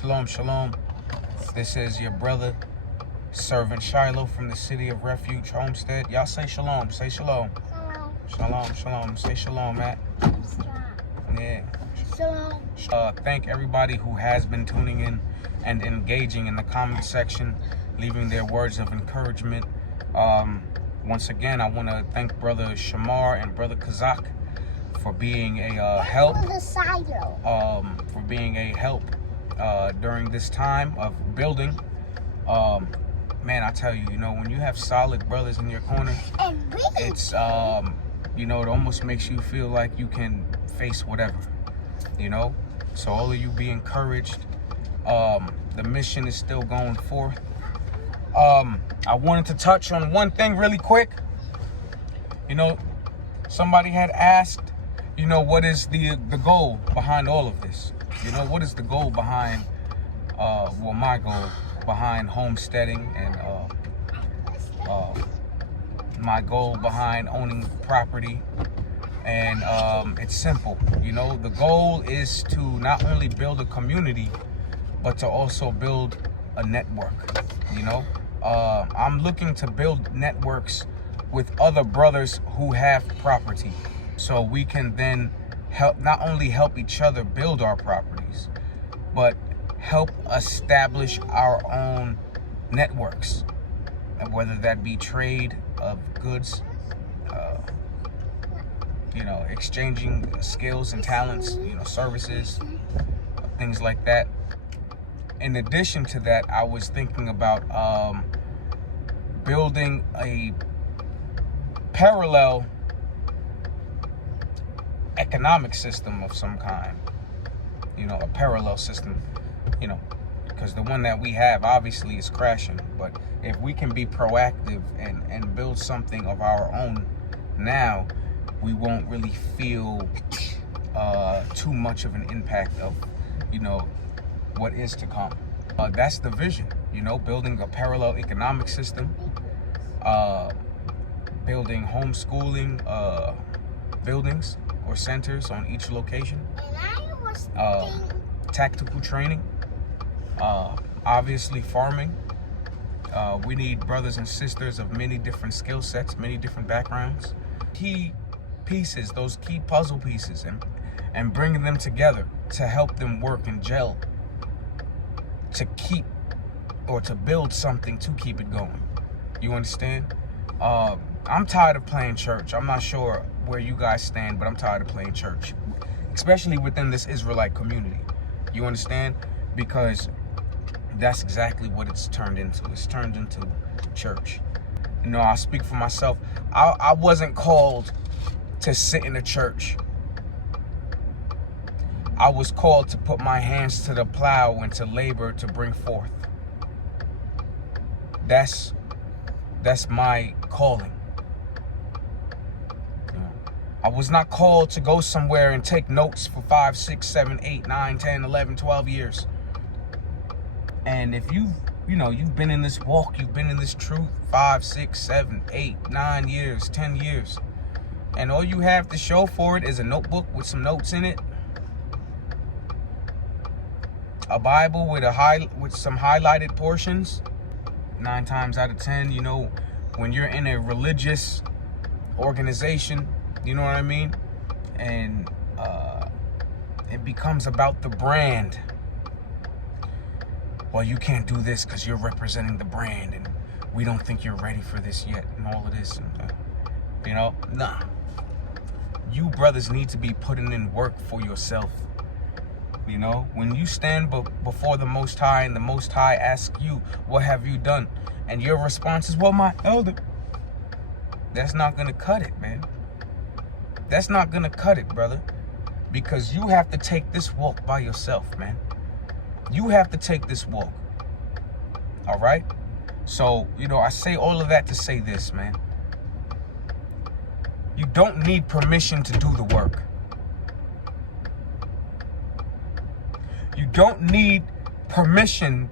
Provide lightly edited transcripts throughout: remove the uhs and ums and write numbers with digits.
Shalom, shalom. This is your brother, servant Shiloh from the city of Refuge, Homestead. Y'all say shalom. Say shalom. Shalom, shalom. Say shalom, Matt. Yeah. Shalom. Thank everybody who has been tuning in and engaging in the comment section, leaving their words of encouragement. Once again, I want to thank Brother Shamar and Brother Kazak for being a help. For being a help during this time of building. Man, I tell you, when you have solid brothers in your corner, it's it almost makes you feel like you can face whatever. So all of you be encouraged. The mission is still going forth. I wanted to touch on one thing really quick. Somebody had asked, what is the goal behind all of this? What is the goal behind, my goal behind homesteading and my goal behind owning property. And it's simple. The goal is to not only build a community, but to also build a network. I'm looking to build networks with other brothers who have property, so we can then not only help each other build our properties, but help establish our own networks, and whether that be trade of goods, exchanging skills and talents, services, things like that. In addition to that, I was thinking about building a parallel economic system of some kind, a parallel system, because the one that we have obviously is crashing. But if we can be proactive and build something of our own now, we won't really feel too much of an impact of, what is to come. That's the vision, building a parallel economic system, building homeschooling buildings or centers on each location, tactical training, obviously farming. We need brothers and sisters of many different skill sets, many different backgrounds. Key pieces, those key puzzle pieces, and bringing them together to help them work and gel to keep or to build something to keep it going. You understand? I'm tired of playing church. I'm not sure where you guys stand, but I'm tired of playing church, especially within this Israelite community. You understand? Because that's exactly what it's turned into. It's turned into church. I speak for myself. I wasn't called to sit in a church. I was called to put my hands to the plow and to labor to bring forth. That's my calling. I was not called to go somewhere and take notes for 5, 6, 7, 8, 9, 10, 11, 12 years. And if you've been in this walk, you've been in this truth 5, 6, 7, 8, 9 years, 10 years, and all you have to show for it is a notebook with some notes in it, a Bible with some highlighted portions. 9 times out of 10, when you're in a religious organization, you know what I mean, and it becomes about the brand. Well, you can't do this because you're representing the brand, and we don't think you're ready for this yet, and all of this, nah. You brothers need to be putting in work for yourself. When you stand before the Most High, and the Most High asks you, what have you done? And your response is, well, my elder. That's not going to cut it, man. That's not going to cut it, brother. Because you have to take this walk by yourself, man. You have to take this walk. All right? So, I say all of that to say this, man. You don't need permission to do the work. You don't need permission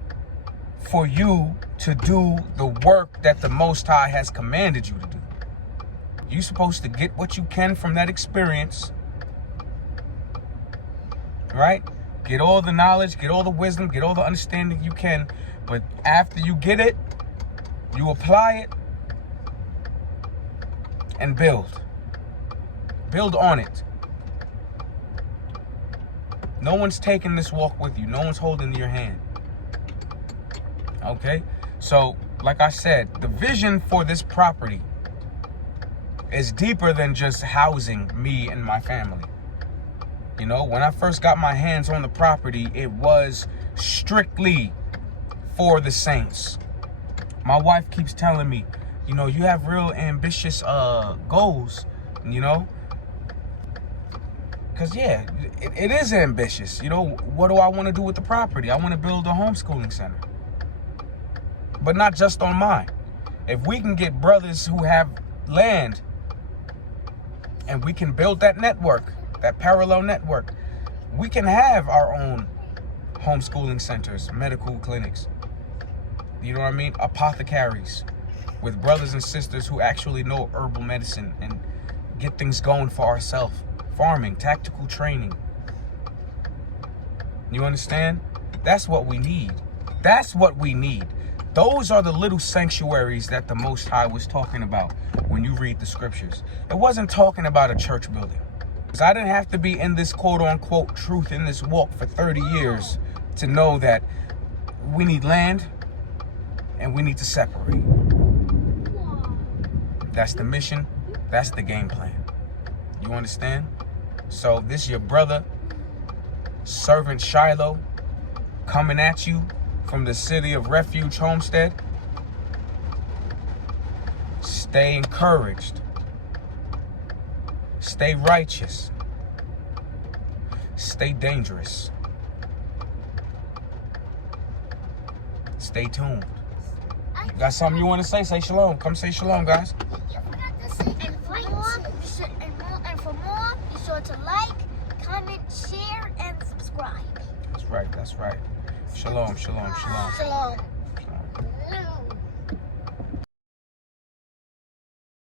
for you to do the work that the Most High has commanded you to do. You're supposed to get what you can from that experience, right? Get all the knowledge, get all the wisdom, get all the understanding you can. But after you get it, you apply it and build. Build on it. No one's taking this walk with you. No one's holding your hand. Okay? So, like I said, the vision for this property is deeper than just housing me and my family. You know, when I first got my hands on the property, it was strictly for the saints. My wife keeps telling me, you know, you have real ambitious goals, you know? Because, yeah, it is ambitious. You know, what do I want to do with the property? I want to build a homeschooling center. But not just on mine. If we can get brothers who have land and we can build that network, that parallel network, we can have our own homeschooling centers, medical clinics. You know what I mean? Apothecaries with brothers and sisters who actually know herbal medicine and get things going for ourselves. Farming, tactical training. You understand? That's what we need. That's what we need. Those are the little sanctuaries that the Most High was talking about when you read the scriptures. It wasn't talking about a church building. Because I didn't have to be in this quote-unquote truth in this walk for 30 years to know that we need land and we need to separate. That's the mission. That's the game plan. You understand? So this is your brother, Servant Shiloh, coming at you from the city of Refuge, Homestead. Stay encouraged. Stay righteous. Stay dangerous. Stay tuned. You got something you want to say? Say shalom. Come say shalom, guys. You forgot to say and for more, be sure to like, comment, share, and subscribe. That's right. That's right. Shalom, shalom, shalom. Shalom.